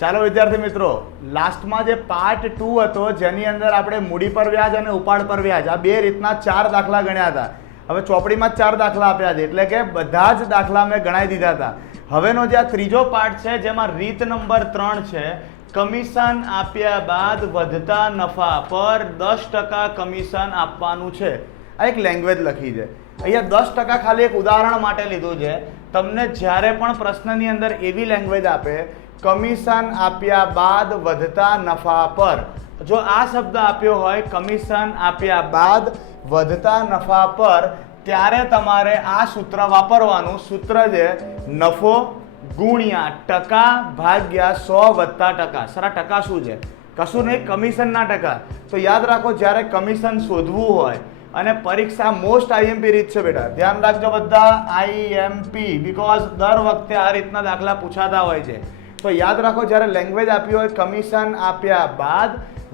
ચાલો વિદ્યાર્થી મિત્રો, લાસ્ટમાં જે પાર્ટ 2 હતો જેની અંદર આપણે મૂડી પર વ્યાજ અને ઉપાડ પર વ્યાજ આ બે રીતના 4 દાખલા ગણ્યા હતા. હવે ચોપડીમાં 4 દાખલા આપ્યા છે એટલે કે બધા જ દાખલા મેં ગણાવી દીધા હતા. હવેનો જે આ ત્રીજો પાર્ટ છે જેમાં રીત નંબર 3 છે, કમિશન આપ્યા બાદ વધતા નફા પર 10% કમિશન આપવાનું છે. આ એક લેંગ્વેજ લખી છે અહીંયા. 10% ખાલી એક ઉદાહરણ માટે લીધું છે. તમને જ્યારે પણ પ્રશ્નની અંદર એવી લેંગ્વેજ આપે કમિશન આપ્યા બાદ વધતા નફા પર, જો આ શબ્દ આપ્યો હોય કમિશન આપ્યા બાદ વધતા નફા પર, ત્યારે તમારે આ સૂત્ર વાપરવાનું. સૂત્ર છે નફો ગુણ્યા ટકા ભાગ્યા 100 વત્તા ટકા. સર આ ટકા શું છે? કશું નહીં, કમિશનના ટકા. તો યાદ રાખો, જ્યારે કમિશન શોધવું હોય અને પરીક્ષા મોસ્ટ આઈએમપી રીત છે બેટા, ધ્યાન રાખજો બધા, આઈએમપી, બીકોઝ દર વખતે આ રીતના દાખલા પૂછાતા હોય છે. તો યાદ રાખો, જ્યારે લેંગ્વેજ આપી હોય કમિશન આપ્યા બાદ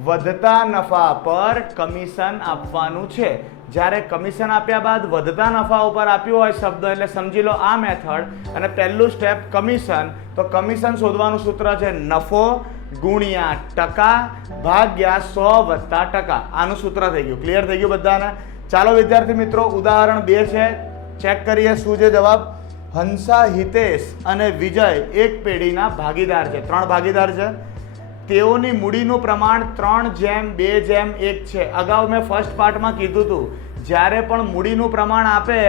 વધતા નફા પર કમિશન આપવાનું છે. જ્યારે કમિશન આપ્યા બાદ વધતા નફા ઉપર આપ્યું હોય શબ્દ એટલે સમજી લો આ મેથડ. અને પહેલું સ્ટેપ કમિશન, તો કમિશન શોધવાનું સૂત્ર છે નફો ગુણ્યા ટકા ભાગ્યા 100 વત્તા ટકા. આનું સૂત્ર થઈ ગયું. ક્લિયર થઈ ગયું બધાને? ચાલો વિદ્યાર્થી મિત્રો, ઉદાહરણ 2 છે, ચેક કરીએ શું છે જવાબ. હંસા, હિતેશ અને વિજય એક પેઢીના ભાગીદાર છે. 3 ભાગીદાર છે. તેઓની મૂડીનું પ્રમાણ 3:2:1 છે. અગાઉ મેં ફર્સ્ટ પાર્ટમાં કીધું હતું, જ્યારે પણ મૂડીનું પ્રમાણ આપે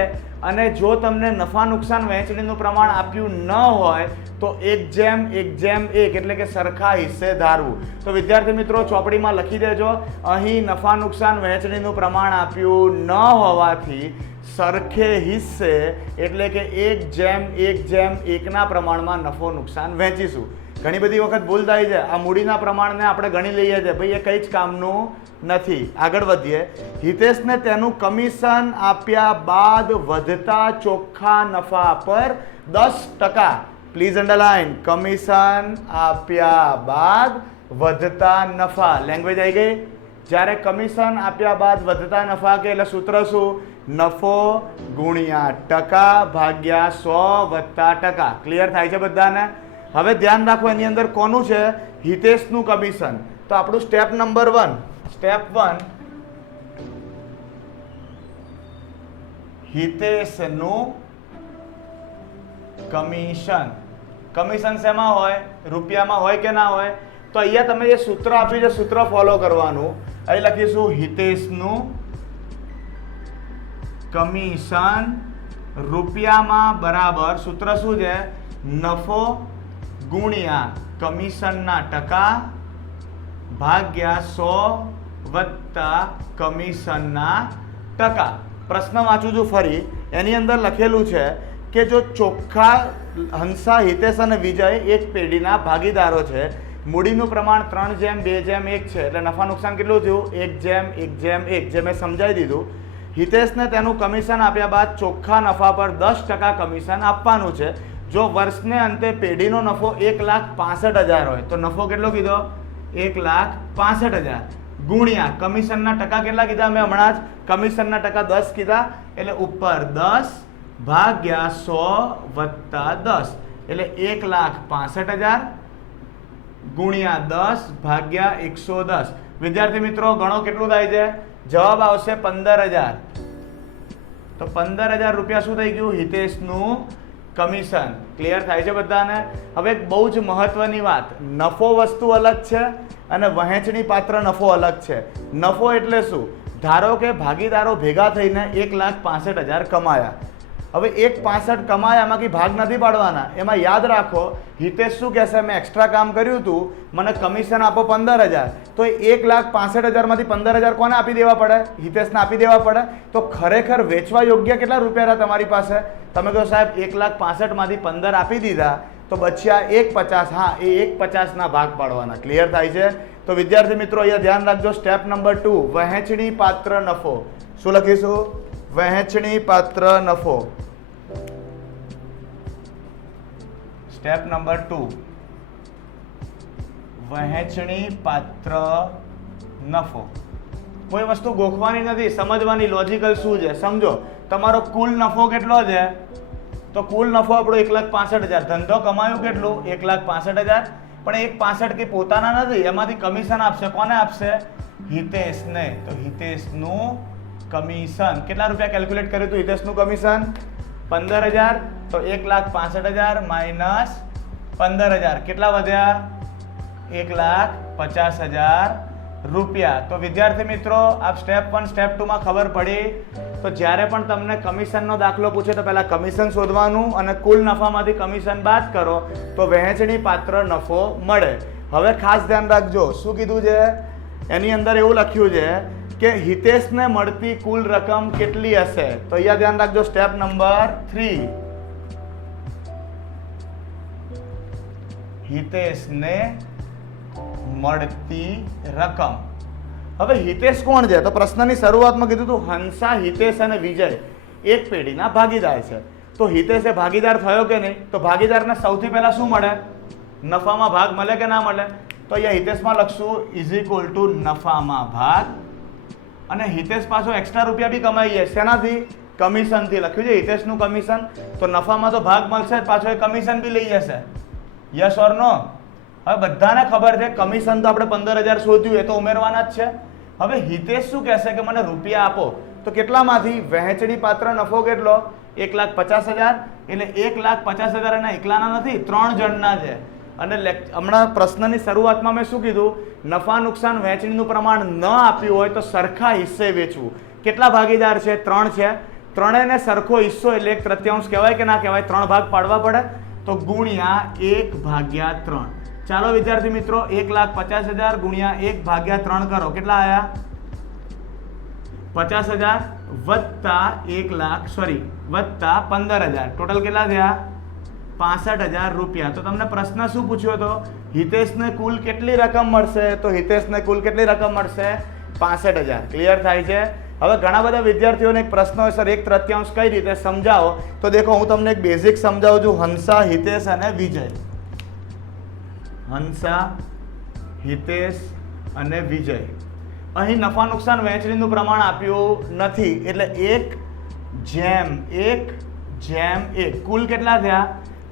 અને જો તમને નફા નુકસાન વહેંચણીનું પ્રમાણ આપ્યું ન હોય તો 1:1:1 એટલે કે સરખા હિસ્સે ધારવું. તો વિદ્યાર્થી મિત્રો ચોપડીમાં લખી દેજો, અહીં નફા નુકસાન વહેંચણીનું પ્રમાણ આપ્યું ન હોવાથી સરખે હિસ્સે એટલે કે 1:1:1 ના પ્રમાણમાં નફો નુકસાન વહેંચીશું. ઘણી બધી વખત ભૂલ થાય છે, આ મૂડીના પ્રમાણને આપણે ગણી લઈએ છીએ, ભાઈ એ કંઈ જ કામનું નથી. આગળ વધીએ. હિતેશને તેનું કમિશન આપ્યા બાદ વધતા ચોખ્ખા નફા પર 10%, પ્લીઝ અંડરલાઇન, કમિશન આપ્યા બાદ વધતા નફા. લેંગ્વેજ આવી ગઈ. જ્યારે કમિશન આપ્યા બાદ વધતા નફા કે એટલે સૂત્ર શું? નફો ગુણ્યા ટકા ભાગ્યા 100 વત્તા ટકા. ક્લિયર થાય છે બધાને? હવે ધ્યાન રાખો, એની અંદર કોનું છે? હિતેશનું કમિશન. તો આપણું સ્ટેપ નંબર 1, સ્ટેપ 1, હિતેશનું કમિશન. કમિશન શેમાં હોય? રૂપિયામાં હોય કે ના હોય? તો અહીંયા તમે જે સૂત્ર આપ્યું છે સૂત્ર ફોલો કરવાનું. અહીં લખીશું હિતેશનું કમિશન રૂપિયામાં બરાબર, સૂત્ર શું છે? નફો ગુણ્યા કમિશનના ટકા ભાગ્યા 100 વત્તા કમિશનના ટકા. પ્રશ્ન વાંચું છું ફરી. એની અંદર લખેલું છે કે જો ચોખ્ખા હંસા, હિતેશ અને વિજય એક પેઢીના ભાગીદારો છે, મૂડીનું પ્રમાણ 3:2:1 છે, એટલે નફા નુકસાન કેટલું થયું? 1:1:1, જે મેં સમજાવી દીધું. હિતેશને તેનું કમિશન આપ્યા બાદ ચોખ્ખા નફા પર 10% કમિશન આપવાનું છે. જો વર્ષને અંતે પેઢીનો નફો 1,65,000 હોય તો નફો કેટલો કીધો? 1,65,000 ગુણ્યા કમિશનના ટકા કેટલા કીધા મેં હમણાં જ? કમિશનના ટકા 10 કીધા, એટલે ઉપર 10 ભાગ્યા 100 વત્તા 10 એટલે 1,65,000 ગુણ્યા 10 ભાગ્યા 110. વિદ્યાર્થી મિત્રો ગણો કેટલું થાય છે? જવાબ આવશે 15,000. તો 15,000 રૂપિયા શું થઈ ગયું? હિતેશનું કમિશન. ક્લિયર થાય છે બધાને? હવે એક બહુ જ મહત્વની વાત, નફો વસ્તુ અલગ છે અને વહેંચણી પાત્ર નફો અલગ છે. નફો એટલે શું? ધારો કે ભાગીદારો ભેગા થઈને 1,65,000 કમાયા. હવે 1,65,000 કમાયા, એમાંથી ભાગ નથી પાડવાના. એમાં યાદ રાખો, હિતેશ શું કહેશે? મેં એક્સ્ટ્રા કામ કર્યું હતું, મને કમિશન આપો 15,000. તો 1,65,000 માંથી 15,000 કોને આપી દેવા પડે? હિતેશને આપી દેવા પડે. તો ખરેખર વેચવા યોગ્ય કેટલા રૂપિયા રહ્યા તમારી પાસે? તમે કહો સાહેબ 1,65,000 માંથી 15 આપી દીધા તો બચ્યા 1,50,000. હા, એ 1,50,000 ના ભાગ પાડવાના. ક્લિયર થાય છે? તો વિદ્યાર્થી મિત્રો અહીંયા ધ્યાન રાખજો. સ્ટેપ નંબર 2, વહેંચણી પાત્ર નફો. શું લખીશું? વહેંચણી પાત્ર નફો. સ્ટેપ નંબર 2, વહેંચણી પાત્ર નફો. કોઈ વસ્તુ ગોખવાની નથી, સમજવાની. લોજિકલ શું છે સમજો. તમારો કુલ નફો કેટલો છે? તો કુલ નફો આપણો 1,65,000. ધંધો કમાયું કેટલું? 1,65,000. પણ 1.65 કે પોતાના નથી, એમાંથી કમિશન આપશે. કોને આપશે? હિતેશને. તો હિતેશનું કમિશન કેટલા રૂપિયા કેલ્ક્યુલેટ કર્યું હતું? હિતેશનું કમિશન 15,000. તો 1,65,000 માઇનસ 15,000 કેટલા વધ્યા? 1,50,000 રૂપિયા. તો વિદ્યાર્થી મિત્રો, આપ સ્ટેપ 1 સ્ટેપ 2 માં ખબર પડી. તો જ્યારે પણ તમને કમિશનનો દાખલો પૂછે તો પહેલા કમિશન શોધવાનું અને કુલ નફામાંથી કમિશન બાદ કરો તો વહેંચણી પાત્ર નફો મળે. હવે ખાસ ધ્યાન રાખજો, શું કીધું છે એની અંદર? એવું લખ્યું છે કે હિતેશને મળતી કુલ રકમ કેટલી હશે? તો અહીંયા ધ્યાન રાખજો, સ્ટેપ નંબર 3, હિતેશને મળતી રકમ. હવે હિતેશ કોણ છે? તો પ્રશ્નની શરૂઆતમાં કીધું હતું હંસા, હિતેશ અને વિજય એક પેઢીના ભાગીદાર છે. તો હિતેશ એ ભાગીદાર થયો કે નહીં? તો ભાગીદારને સૌથી પહેલા શું મળે? નફામાં ભાગ મળે કે ના મળે? તો અહીંયા હિતેશમાં લખશું ઇઝ ઇક્વલ ટુ નફામાં ભાગ. અને હિતેશ પાછો એક્સ્ટ્રા રૂપિયા બી કમાઈ છે. શેનાથી? કમિશનથી. લખ્યું છે હિતેશનું કમિશન. તો નફામાં તો ભાગ મળશે, પાછો એ કમિશન બી લઈ જશે. યસ ઓર નો? હવે બધાને ખબર છે કમિશન તો આપણે 15,000 શોધ્યું, એ તો ઉમેરવાના જ છે. હવે હિતેશ શું કહેશે કે મને રૂપિયા આપો. તો કેટલામાંથી? વહેંચણી પાત્ર નફો કેટલો? 1,50,000. એટલે 1,50,000 એના એકલાના નથી, 3 જણના છે. અને હમણાં પ્રશ્નની શરૂઆતમાં મેં શું કીધું? નફા નુકસાન વહેંચણીનું પ્રમાણ ન આપ્યું હોય તો સરખા હિસ્સે વેચવું. કેટલા ભાગીદાર છે? 3 છે. ત્રણેયને સરખો હિસ્સો એટલે 1/3 કહેવાય કે ના કહેવાય? 3 ભાગ પાડવા પડે. તો ગુણ્યા 1/3. ચાલો વિદ્યાર્થી મિત્રો, 1,50,000 ગુણ્યા 1/3 કરો. કેટલા આયા? 50,000 વત્તા 15,000. ટોટલ કેટલા થયા? 65,000 રૂપિયા. તો તમને પ્રશ્ન શું પૂછ્યો હતો? હિતેશને કુલ કેટલી રકમ મળશે? તો હિતેશને કુલ કેટલી રકમ મળશે? 65,000. ક્લિયર થાય છે? હવે ઘણા બધા વિદ્યાર્થીઓને એક પ્રશ્ન હોય, સર 1/3 કઈ રીતે સમજાવો? તો દેખો, હું તમને એક બેઝિક સમજાવું છું. હંસા, હિતેશ અને વિજય. હંસા, હિતેશ અને વિજય. અહીં નફા નુકસાન વહેંચણીનું પ્રમાણ આપ્યું નથી, એટલે 1/1. કુલ કેટલા થયા?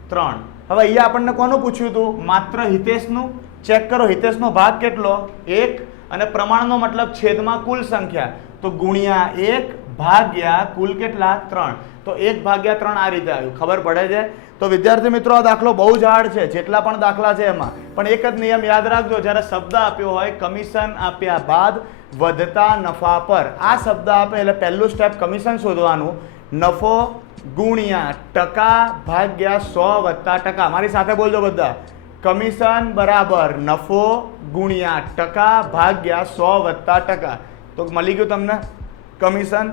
3. હવે અહીંયા આપણને કોનું પૂછ્યું હતું? માત્ર હિતેશનું. ચેક કરો, હિતેશનો ભાગ કેટલો? 1. અને પ્રમાણનો મતલબ છેદમાં કુલ સંખ્યા. તો ગુણ્યા 1 ભાગ્યા કુલ કેટલા? 3. તો 1/3 આ રીતે આવ્યું. ખબર પડે છે? તો વિદ્યાર્થી મિત્રો, આ દાખલો બહુ જ હાર્ડ છે, જેટલા પણ દાખલા છે એમાં. પણ એક જ નિયમ યાદ રાખજો, જ્યારે શબ્દ આપ્યો હોય કમિશન આપ્યા બાદ વધતા નફા પર, આ શબ્દ આપે એટલે પહેલું સ્ટેપ કમિશન શોધવાનું. નફો ગુણ્યા ટકા ભાગ્યા 100 વત્તા ટકા. મારી સાથે બોલજો બધા. કમિશન બરાબર નફો ગુણ્યા ટકા ભાગ્યા 100 વત્તા ટકા. તો મળી ગયું તમને કમિશન.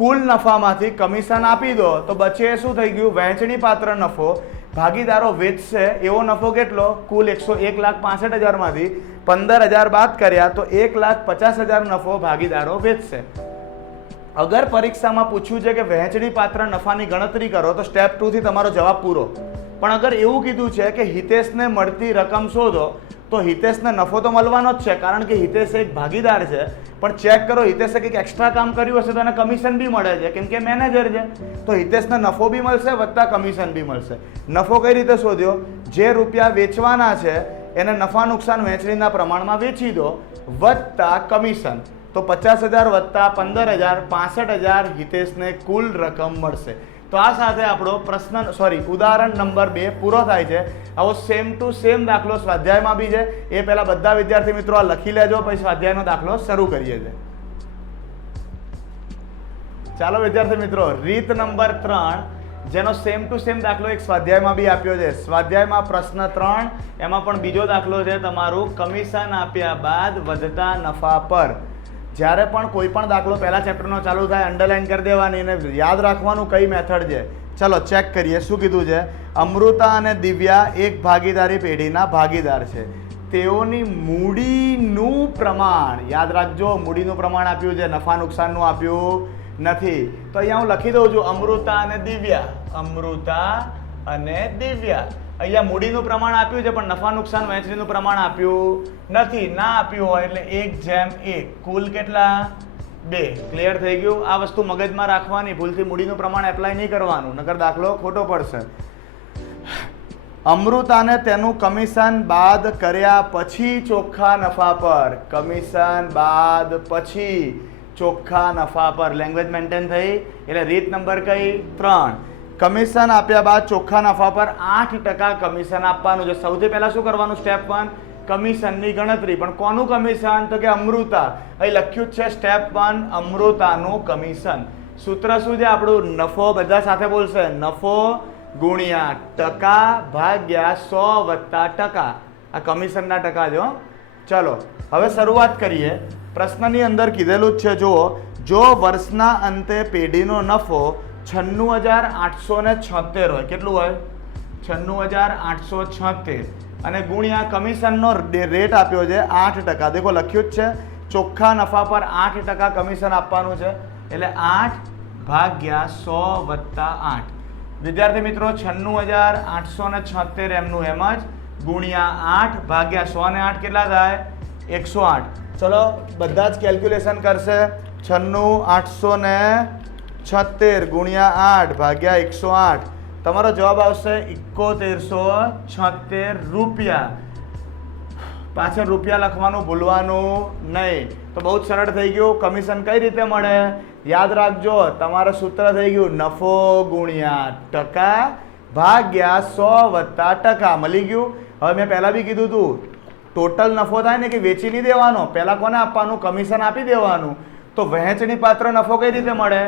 કુલ નફામાંથી કમિશન આપી દો તો બચે શું થઈ ગયું? વહેંચણી પાત્ર નફો. ભાગીદારો વેચશે એવો નફો કેટલો? કુલ 1,65,000 માંથી 15,000 બાદ કર્યા તો 1,50,000 નફો ભાગીદારો વેચશે. અગર પરીક્ષામાં પૂછ્યું છે કે વહેંચણી પાત્ર નફાની ગણતરી કરો તો સ્ટેપ 2 થી તમારો જવાબ પૂરો. પણ અગર એવું કીધું છે કે હિતેશને મળતી રકમ શોધો તો હિતેશને નફો તો મળવાનો જ છે, કારણ કે હિતેશ એક ભાગીદાર છે. પણ ચેક કરો, હિતેશે કંઈક એક્સ્ટ્રા કામ કર્યું હશે તો એને કમિશન બી મળે છે, કેમ કે મેનેજર છે. તો હિતેશને નફો બી મળશે વત્તા કમિશન બી મળશે. નફો કઈ રીતે શોધ્યો? જે રૂપિયા વેચવાના છે એને નફા નુકસાન વહેંચણીના પ્રમાણમાં વેચી દો વત્તા કમિશન. તો 50,000 વત્તા 15,000 65,000 હિતેશને કુલ રકમ મળશે. તો આ સાથે આપણો ઉદાહરણ નંબર 2 પૂરો થાય છે. આવો સેમ ટુ સેમ દાખલો સ્વાધ્યાયમાં બી છે. એ પહેલા બધા વિદ્યાર્થી મિત્રો આ લખી લેજો, પછી સ્વાધ્યાયનો દાખલો શરૂ કરીએ છીએ. ચાલો વિદ્યાર્થી મિત્રો, રીત નંબર 3, જેનો સેમ ટુ સેમ દાખલો એક સ્વાધ્યાયમાં બી આપ્યો છે. સ્વાધ્યાયમાં પ્રશ્ન 3, એમાં પણ બીજો દાખલો છે તમારું કમિશન આપ્યા બાદ વધતા નફા પર. જ્યારે પણ કોઈ પણ દાખલો પહેલા ચેપ્ટરનો ચાલુ થાય અંડરલાઈન કરી દેવાની અને યાદ રાખવાનું કઈ મેથડ છે. ચલો ચેક કરીએ શું કીધું છે. અમૃતા અને દિવ્યા એક ભાગીદારી પેઢીના ભાગીદાર છે. તેઓની મૂડીનું પ્રમાણ યાદ રાખજો. મૂડીનું પ્રમાણ આપ્યું છે, નફા નુકસાનનું આપ્યું નથી. તો અહીંયા હું લખી દઉં છું અમૃતા અને દિવ્યા. અમૃતા અને દિવ્યા. અહીંયા મૂડીનું પ્રમાણ આપ્યું છે પણ નફા નુકસાન વહેંચણીનું પ્રમાણ આપ્યું નથી. ના આપ્યું હોય એટલે 1/1. કુલ કેટલા? 2. ક્લિયર થઈ ગયું? આ વસ્તુ મગજમાં રાખવાની, ભૂલથી મૂડીનું પ્રમાણ એપ્લાય નહીં કરવાનું, નકર દાખલો ખોટો પડશે. અમૃતાને તેનું કમિશન બાદ કર્યા પછી ચોખ્ખા નફા પર, કમિશન બાદ પછી ચોખ્ખા નફા પર, લેંગ્વેજ મેન્ટેન થઈ. એટલે રીત નંબર કઈ? 3. કમિશન આપ્યા બાદ ચોખ્ખા નફા પર 8% કમિશન આપવાનું છે. સૌથી પહેલા શું કરવાનું? સ્ટેપ 1 કમિશનની ગણતરી. પણ કોનું કમિશન? તો કે અમૃતા. અહીં લખ્યું જ છે સ્ટેપ 1 અમૃતાનું કમિશન. સૂત્ર શું છે આપણું? નફો. બધા સાથે બોલશે. નફો ગુણ્યા ટકા ભાગ્યા 100 વત્તા ટકા. આ કમિશનના ટકા જો. ચલો હવે શરૂઆત કરીએ. પ્રશ્નની અંદર કીધેલું જ છે જુઓ, જો વર્ષના અંતે પેઢીનો નફો 96,876 હોય. કેટલું હોય? 96,876 અને ગુણ્યા કમિશનનો રેટ આપ્યો છે 8%. દેખો લખ્યું જ છે ચોખ્ખા નફા પર 8% કમિશન આપવાનું છે. એટલે 8 ભાગ્યા 100 વત્તા 8. વિદ્યાર્થી મિત્રો 96,876 એમનું એમ જ ગુણ્યા 8 ભાગ્યા 100 ને 8 કેટલા થાય? 108. ચલો બધા જ કેલ્ક્યુલેશન કરશે. 96,876 ગુણ્યા 8 ભાગ્યા 108. તમારો જવાબ આવશે 7176 રૂપિયા. પાછળ રૂપિયા લખવાનું ભૂલવાનું નહીં. તો બહુ જ સરળ થઈ ગયું. કમિશન કઈ રીતે મળે? યાદ રાખજો, તમારું સૂત્ર થઈ ગયું નફો ગુણ્યા ટકા ભાગ્યા 100 વત્તા ટકા. મળી ગયું. હવે મેં પહેલાં બી કીધું હતું ટોટલ નફો થાય ને કે વેચી નહીં દેવાનો, પહેલાં કોને આપવાનું? કમિશન આપી દેવાનું. તો વહેંચણી પાત્ર નફો કઈ રીતે મળે?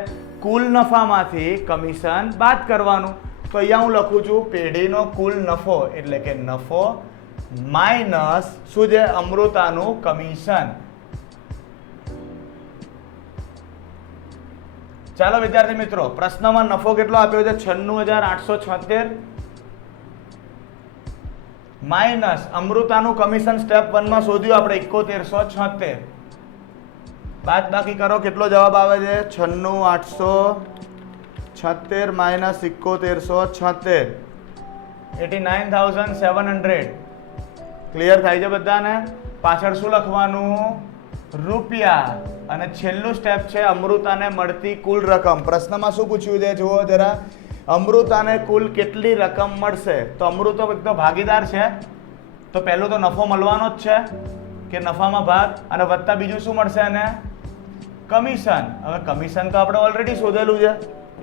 કુલ નફામાંથી કમિશન બાદ કરવાનું. તો અહીંયા હું લખું છું પેઢીનો કુલ નફો એટલે કે નફો માઇનસ શું છે? અમૃતાનું કમિશન. ચાલો વિદ્યાર્થી મિત્રો, પ્રશ્નમાં નફો કેટલો આપ્યો છે? 96,876 માઇનસ અમૃતાનું કમિશન સ્ટેપ 1 માં શોધ્યું આપણે 7176. બાદ બાકી કરો કેટલો જવાબ આવે છે? 96,876 માઇનસ 7176 89,700. ક્લિયર થાય છે બધાને? પાછળ શું લખવાનું? રૂપિયા. અને છેલ્લું સ્ટેપ છે અમૃતાને મળતી કુલ રકમ. પ્રશ્નમાં શું પૂછ્યું છે જુઓ જરા. અમૃતાને કુલ કેટલી રકમ મળશે? તો અમૃતો એક તો ભાગીદાર છે, તો પહેલું તો નફો મળવાનો જ છે કે નફામાં ભાગ, અને વત્તા બીજું શું મળશે? અને કમિશન. હવે કમિશન તો આપણે ઓલરેડી શોધેલું છે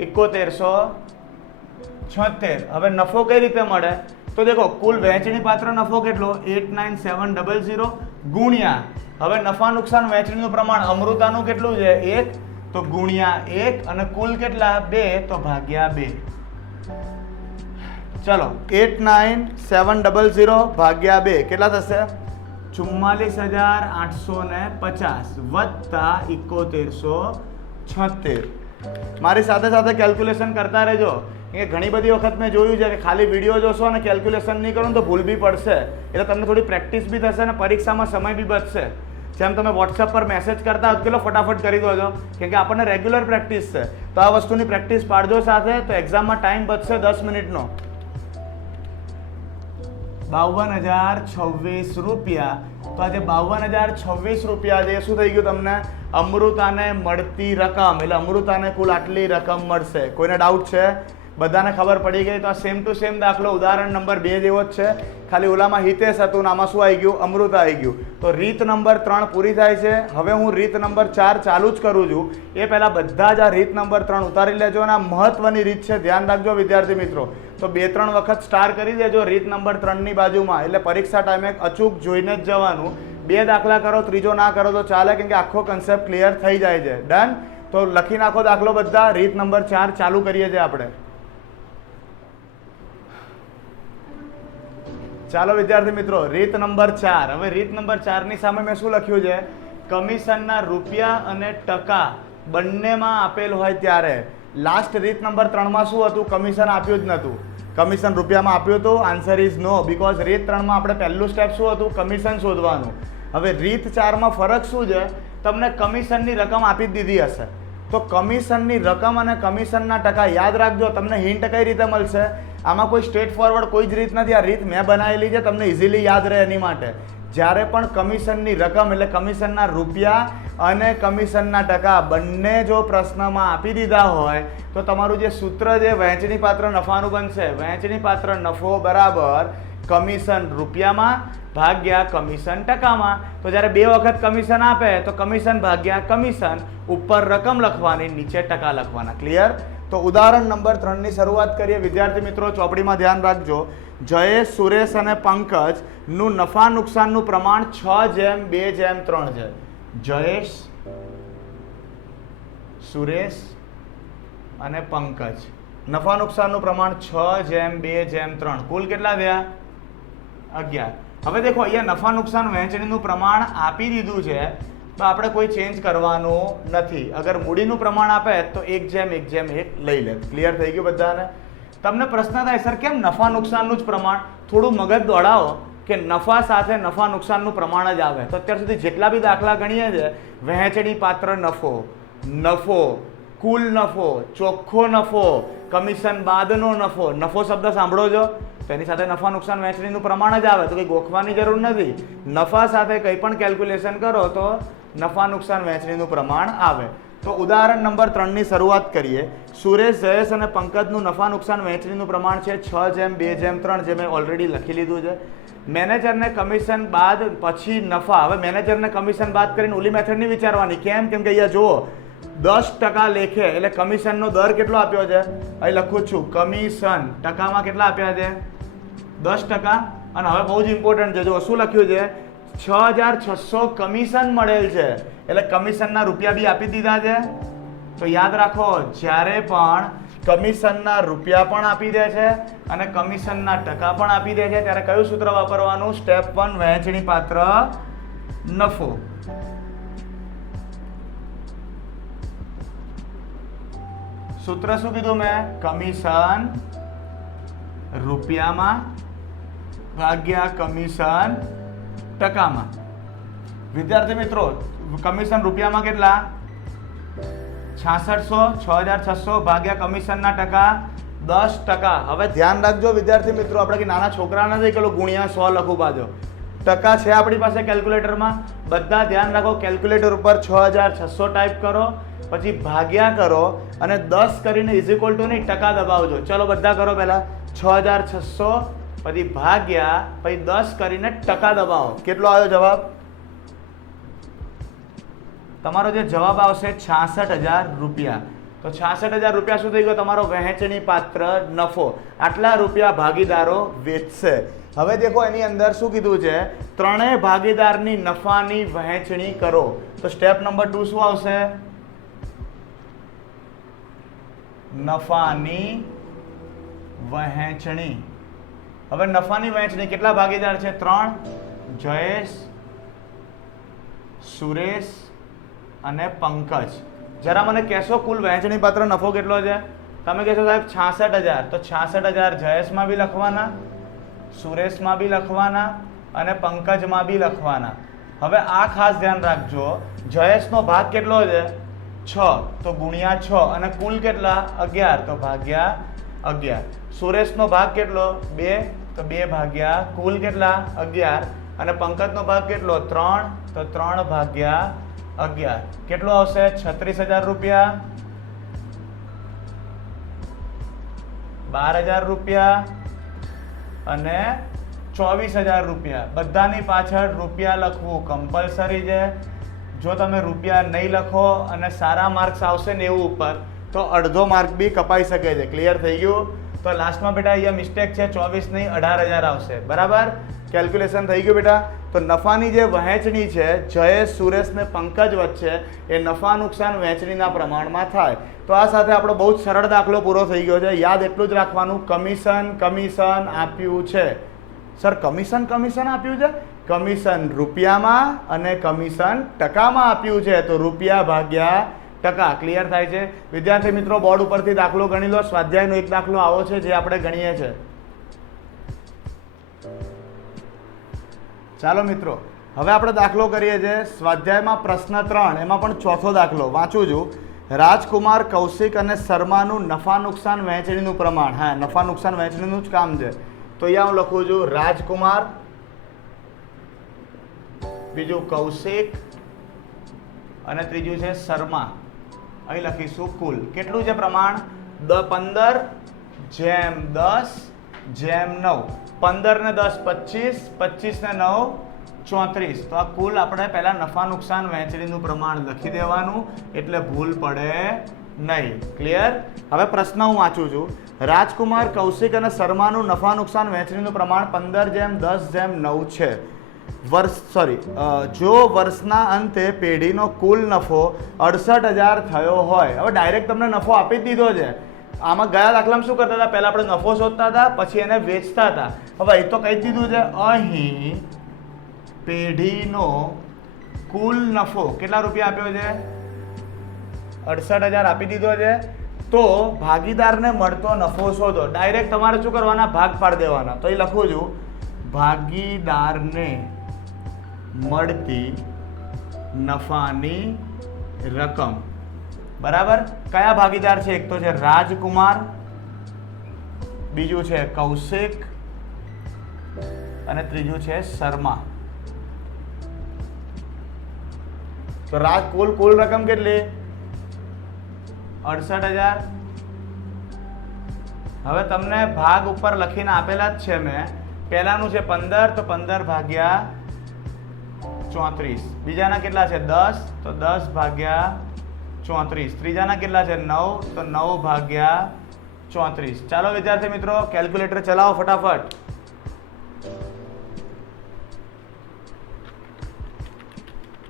7176. હવે નફો કઈ રીતે મળે? તો દેખો કુલ વહેંચણી પાત્ર નફો કેટલો? 89700 ગુણ્યા, હવે નફા નુકસાન વહેંચણીનું પ્રમાણ અમૃતાનું કેટલું છે? 1, તો ગુણ્યા 1 અને કુલ કેટલા? 2, તો ભાગ્યા 2. ચલો 89700 ભાગ્યા 2 કેટલા થશે? 44,850 વત્તા 7176. મારી સાથે સાથે કેલ્ક્યુલેશન કરતા રહેજો. કે ઘણી બધી વખત મેં જોયું છે કે ખાલી વિડીયો જોશો અને કેલ્ક્યુલેશન નહીં કરો તો ભૂલ બી પડશે. એટલે તમને થોડી પ્રેક્ટિસ બી થશે અને પરીક્ષામાં સમય બી બચશે. જેમ તમે વોટ્સઅપ પર મેસેજ કરતા હો કેટલો ફટાફટ કરી દો છો, કેમ કે આપણને રેગ્યુલર પ્રેક્ટિસ છે. તો આ વસ્તુની પ્રેક્ટિસ પાડજો સાથે, તો એક્ઝામમાં ટાઈમ બચશે 10 મિનિટનો. 52,026 રૂપિયા. તો આજે 52,026 રૂપિયા જે શું થઈ ગયું તમને? અમૃતાને મળતી રકમ. એટલે અમૃતાને કુલ આટલી રકમ મળશે. કોઈને ડાઉટ છે? બધાને ખબર પડી ગઈ? તો આ સેમ ટુ સેમ દાખલો ઉદાહરણ નંબર 2 જેવો જ છે, ખાલી ઓલામાં હિતેશ હતું ને આમાં શું આવી ગયું? અમૃતા આવી ગયું. તો રીત નંબર 3 પૂરી થાય છે. હવે હું રીત નંબર 4 ચાલુ જ કરું છું. એ પહેલાં બધા જ આ રીત નંબર 3 ઉતારી લેજો અને આ મહત્વની રીત છે, ધ્યાન રાખજો વિદ્યાર્થી મિત્રો. તો 2-3 વખત સ્ટાર કરી દેજો રીત નંબર 3ની બાજુમાં, એટલે પરીક્ષા ટાઈમે અચૂક જોઈને જ જવાનું. 2 દાખલા કરો, ત્રીજો ના કરો તો ચાલે, કેમ કે આખો કન્સેપ્ટ ક્લિયર થઈ જાય છે. ડન? તો લખી નાખો દાખલો બધા. રીત નંબર 4 ચાલુ કરીએ છીએ આપણે. ચાલો વિદ્યાર્થી મિત્રો, રીત નંબર 4. હવે રીત નંબર 4 ની સામે મેં શું લખ્યું છે? કમિશનના રૂપિયા અને ટકા બંનેમાં આપેલ હોય ત્યારે. લાસ્ટ રીત નંબર 3 માં શું હતું? કમિશન આપ્યું જ નહોતું. કમિશન રૂપિયામાં આપ્યું હતું? આન્સર ઇઝ નો, બીકોઝ રીત 3 માં આપણે પહેલું સ્ટેપ શું હતું? કમિશન શોધવાનું. હવે રીત 4 માં ફરક શું છે? તમને કમિશનની રકમ આપી જ દીધી હશે, તો કમિશનની રકમ અને કમિશનના ટકા યાદ રાખજો. તમને હિન્ટ કઈ રીતે મળશે? આમાં કોઈ સ્ટ્રેટ ફોરવર્ડ કોઈ જ રીત નથી. આ રીત મેં બનાવેલી છે તમને ઇઝીલી યાદ રહે એની માટે. જ્યારે પણ કમિશનની રકમ એટલે કમિશનના રૂપિયા અને કમિશનના ટકા બંને જો પ્રશ્નમાં આપી દીધા હોય તો તમારું જે સૂત્ર જે વહેંચણી પાત્ર નફાનું બનશે, વહેંચણી પાત્ર નફો બરાબર કમિશન રૂપિયામાં ભાગ્યા કમિશન ટકામાં. તો જ્યારે બે વખત કમિશન આપે તો કમિશન ભાગ્યા કમિશન, ઉપર રકમ લખવાની, નીચે ટકા લખવાના. ક્લિયર? તો ઉદાહરણ નંબર 3 ની શરૂઆત કરીએ. વિદ્યાર્થી મિત્રો ચોપડીમાં ધ્યાન રાખજો. જયેશ, સુરેશ અને પંકજ નું નફા નુકસાનનું પ્રમાણ 6:2:3 છે. જયેશ, સુરેશ અને પંકજ નફા નુકસાનનું પ્રમાણ 6:2:3. કુલ કેટલા થયા? 11. હવે દેખો અહીંયા નફા નુકસાન વહેંચણીનું પ્રમાણ આપી દીધું છે તો આપણે કોઈ ચેન્જ કરવાનું નથી. અગર મૂડીનું પ્રમાણ આપે તો 1:1:1 લઈ લે. ક્લિયર થઈ ગયું બધાને? તમને પ્રશ્ન થાય સર કેમ નફા નુકસાનનું જ પ્રમાણ? થોડું મગજ દોડાવો કે નફા સાથે નફા નુકસાનનું પ્રમાણ જ આવે. તો અત્યાર સુધી જેટલા બી દાખલા ગણીએ છે, વહેંચણી પાત્ર નફો, નફો, કુલ નફો, ચોખ્ખો નફો, કમિશન બાદનો નફો, નફો શબ્દ સાંભળો છો તો એની સાથે નફા નુકસાન વહેંચણીનું પ્રમાણ જ આવે. તો કંઈ ગોખવાની જરૂર નથી. નફા સાથે કંઈ પણ કેલ્ક્યુલેશન કરો તો નફા નુકસાન વહેંચણીનું પ્રમાણ આવે. તો ઉદાહરણ નંબર 3 ની શરૂઆત કરીએ. સુરેશ, જયેશ અને પંકજનું નફા નુકસાન વહેંચણીનું પ્રમાણ છે 6:2:3, જે મેં ઓલરેડી લખી લીધું છે. મેનેજરને કમિશન બાદ પછી નફા. હવે મેનેજરને કમિશન બાદ કરીને ઓલી મેથડ નહીં વિચારવાની. કેમ? કેમ કે અહીંયા જુઓ 10% લેખે એટલે કમિશનનો દર કેટલો આપ્યો છે? અહીં લખું છું કમિશન ટકામાં કેટલા આપ્યા છે? 10%. અને હવે બહુ જ ઇમ્પોર્ટન્ટ છે, જો શું લખ્યું છે? 6,600 કમિશન મળેલ છે એટલે કમિશનના રૂપિયા બી આપી દીધા છે. તો યાદ રાખો, જ્યારે પણ કમિશનના રૂપિયા પણ આપી દે છે અને કમિશનના ટકા પણ આપી દે છે ત્યારે કયું સૂત્ર વાપરવાનું? સ્ટેપ 1 વહેંચણી પાત્ર નફો. સૂત્ર શું કીધું મેં? કમિશન રૂપિયામાં ભાગ્યા કમિશન ટકામાં. વિદ્યાર્થી મિત્રો, કમિશન રૂપિયામાં કેટલા? 6600. 6,600 ભાગ્યા કમિશનના ટકા 10%. હવે ધ્યાન રાખજો વિદ્યાર્થી મિત્રો, આપણે કે નાના છોકરા નથી કે ગુણ્યા 100 લખું પાછો. ટકા છે આપણી પાસે કેલ્ક્યુલેટરમાં. બધા ધ્યાન રાખો, કેલ્ક્યુલેટર ઉપર 6,600 ટાઈપ કરો, પછી ભાગ્યા કરો અને 10 કરીને ઇઝ ઇક્વલ ટુ નહીં ટકા દબાવજો. ચલો બધા કરો. પહેલા 6,600 પછી ભાગ્યા પછી 10 કરીને ટકા દબાવો. કેટલો આવ્યો જવાબ? તમારો જે જવાબ આવશે 66,000 રૂપિયા. તો 66,000 રૂપિયા શું થઈ ગયો? તમારો વહેંચણી પાત્ર નફો. આટલા રૂપિયા ભાગીદારો વેચશે. હવે દેખો એની અંદર શું કીધું છે? ત્રણેય ભાગીદારની નફાની વહેંચણી કરો. તો સ્ટેપ નંબર 2 શું આવશે? નફાની વહેંચણી. હવે નફાની વહેંચણી કેટલા ભાગીદાર છે? 3. જયેશ, સુરેશ અને પંકજ. જરા મને કહેશો કુલ વહેંચણી પાત્ર નફો કેટલો છે? તમે કહેશો સાહેબ 66,000. તો 66,000 જયેશમાં બી લખવાના, સુરેશમાં બી લખવાના અને પંકજમાં બી લખવાના. હવે આ ખાસ ધ્યાન રાખજો, જયેશનો ભાગ કેટલો છે? 6. તો ગુણ્યા 6 અને કુલ કેટલા? 11. તો ભાગ્યા 11. સુરેશનો ભાગ કેટલો? 2. તો 2 ભાગ્યા કુલ કેટલા? 11. અને પંકજનો ભાગ કેટલો? 3. તો 3 ભાગ્યા 11. કેટલો આવશે? 36,000 રૂપિયા, 12,000 રૂપિયા અને 24,000 રૂપિયા. બધાની પાછળ રૂપિયા લખવું કમ્પલસરી છે. જો તમે રૂપિયા નહીં લખો અને સારા માર્ક્સ આવશે ને એવું ઉપર તો અડધો માર્ક બી કપાઈ શકે છે. ક્લિયર થઈ ગયું? તો લાસ્ટમાં બેટા અહીંયા મિસ્ટેક છે, 24 નહીં 18,000 આવશે. બરાબર? કેલ્ક્યુલેશન થઈ ગયું બેટા? તો નફાની જે વહેંચણી છે જયેશ, સુરેશ ને પંકજ વચ્ચે એ નફા નુકસાન વહેંચણીના પ્રમાણમાં થાય. તો આ સાથે આપણો બહુ જ સરળ દાખલો પૂરો થઈ ગયો છે. યાદ એટલું જ રાખવાનું, કમિશન આપ્યું છે. સર કમિશન આપ્યું છે? કમિશન રૂપિયામાં અને કમિશન ટકામાં આપ્યું છે. તો રૂપિયા ભાગ્યા ટકા. ક્લિયર થાય છે? વિદ્યાર્થી મિત્રો બોર્ડ ઉપરથી દાખલો ગણી લો. સ્વાધ્યાયનો એક દાખલો આવો છે જે આપણે ગણીએ છીએ. ચાલો મિત્રો, હવે આપણે દાખલો કરીએ છીએ સ્વાધ્યાયમાં પ્રશ્ન 3, એમાં પણ ચોથો દાખલો વાંચું છું. રાજકુમાર, કૌશિક અને શર્માનું નફા નુકસાન વહેંચણીનું પ્રમાણ. હા, નફા નુકસાન વહેંચણીનું જ કામ છે. તો અહીંયા હું લખું છું રાજકુમાર, બીજું કૌશિક અને ત્રીજું છે શર્મા. અહીં લખીશું કુલ. કેટલું છે પ્રમાણ? 15 જેમ 10 જેમ 9. 15 ને 10 25, 25 ને 9 34. તો આ કુલ આપણે પહેલા નફા નુકસાન વહેંચણીનું પ્રમાણ લખી દેવાનું, એટલે ભૂલ પડે નહીં. ક્લિયર? હવે પ્રશ્ન હું વાંચું છું. રાજકુમાર, કૌશિક અને શર્માનું નફા નુકસાન વહેંચણીનું પ્રમાણ 15 જેમ 10 જેમ 9 છે. જો વર્ષના અંતે પેઢીનો કુલ નફો 68,000 થયો હોય. હવે ડાયરેક્ટ તમને નફો આપી જ દીધો છે. આમાં ગયા દાખલામાં શું કરતા હતા? પહેલા આપણે નફો શોધતા હતા, પછી એને વેચતા હતા. હવે એ તો કહી જ દીધું છે. અહીં પેઢીનો કુલ નફો કેટલા રૂપિયા આપ્યો છે? 68,000 આપી દીધો છે. તો ભાગીદારને મળતો નફો શોધો. ડાયરેક્ટ તમારે શું કરવાના? ભાગ પાડી દેવાના. તો એ લખું છું, ભાગીદારને મળતી નફાની રકમ. બરાબર? કયા ભાગીદાર છે? એક તો છે રાજકુમાર, બીજું છે કૌશિક અને ત્રીજું છે શર્મા. તો કુલ રકમ કેટલી? 68,000. હવે તમને ભાગ ઉપર લખીને આપેલા જ છે મેં. પહેલાનું છે 15, તો 15 ભાગ્યા 34. બીજાના કેટલા છે? 10, તો 10 ભાગ્યા 34. ત્રીજાના કેટલા છે? 9, તો 9 ભાગ્યા 34. ચાલો વિદ્યાર્થી મિત્રો, કેલ્ક્યુલેટર ચલાવો ફટાફટ.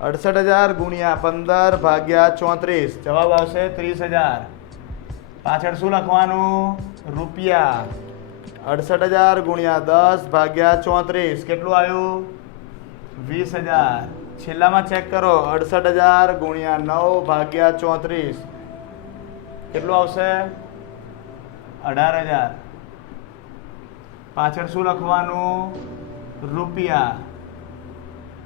₹68,000 ગુણ્યા 15 ભાગ્યા 34. જવાબ આવશે 30,000. પાછળ શું લખવાનું? રૂપિયા. 68,000 ગુણ્યા 10 ભાગ્યા 34. કેટલું આવ્યું? 20,000. છેલ્લામાં ચેક કરો. 68,000 ગુણ્યા 9 ભાગ્યા 34. કેટલું આવશે? 18,000. પાછળ શું લખવાનું? રૂપિયા.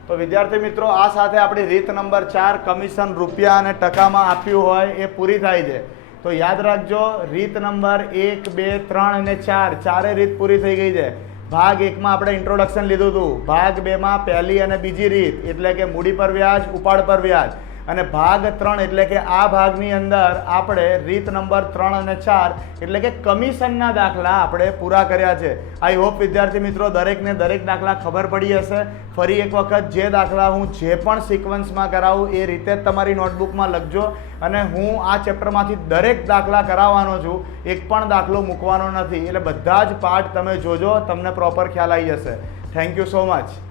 તો વિદ્યાર્થી મિત્રો, આ સાથે આપણી રીત નંબર 4 કમિશન રૂપિયા અને ટકામાં આપ્યું હોય એ પૂરી થાય છે. તો યાદ રાખજો, રીત નંબર 1, 2, 3 અને 4 ચારે રીત પૂરી થઈ ગઈ છે. ભાગ 1માં આપણે ઇન્ટ્રોડક્શન લીધું હતું. ભાગ 2માં પહેલી અને બીજી રીત એટલે કે મૂડી પર વ્યાજ, ઉપાડ પર વ્યાજ. અને ભાગ 3 એટલે કે આ ભાગની અંદર આપણે રીત નંબર 3 અને 4 એટલે કે કમિશનના દાખલા આપણે પૂરા કર્યા છે. આઈ હોપ વિદ્યાર્થી મિત્રો દરેકને દરેક દાખલા ખબર પડી હશે. ફરી એક વખત જે દાખલા હું જે પણ સિક્વન્સમાં કરાવું એ રીતે જ તમારી નોટબુકમાં લખજો. અને હું આ ચેપ્ટરમાંથી દરેક દાખલા કરાવવાનો છું, એક પણ દાખલો મૂકવાનો નથી. એટલે બધા જ પાર્ટ તમે જોજો, તમને પ્રોપર ખ્યાલ આવી જશે. Thank you so much.